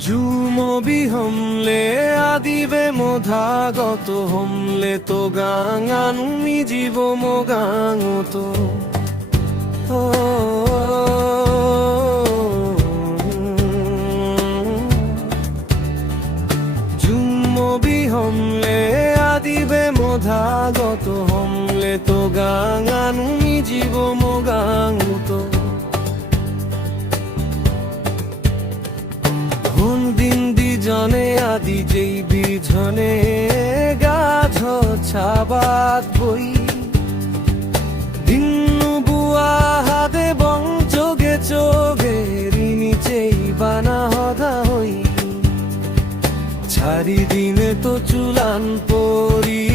জুমবি হমলে আদিবে মোধাগত হমলে তো গাঙানুমি জীব মোগাঙত ও জুমবি হমলে আদিবে মোধাগত হমলে তো গাঙানুমি হুন দিন দিজনে আদি যেই বিঝনে গাছ ছাবাত বই। দিনু বুয়া হাতে বং চোগে চোগে রিনি চেই বানা হদা হই। ছাড়ি দিনে তো চুলান পরি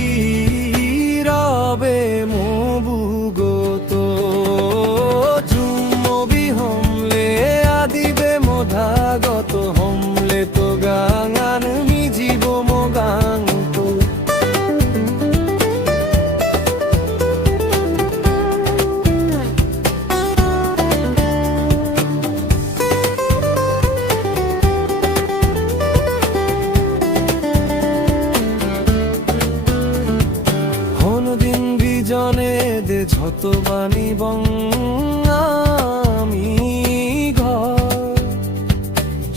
যত বাণী বং আমি ঘর,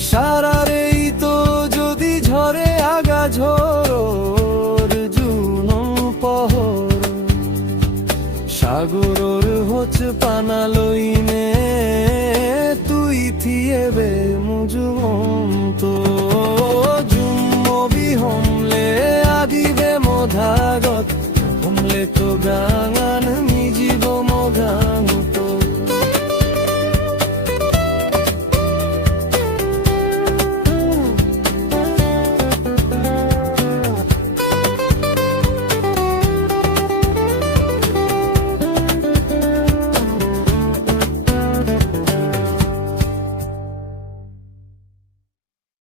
সারারেই তো যদি ঝরে আগা ঝোর জুনম পহর, সাগরর হোচ পানা লইনে তুই থিয়েবে মুজুমন্ত জুম্মবি হমলে আদিবে মোধাগত, হমলে তো গাঙান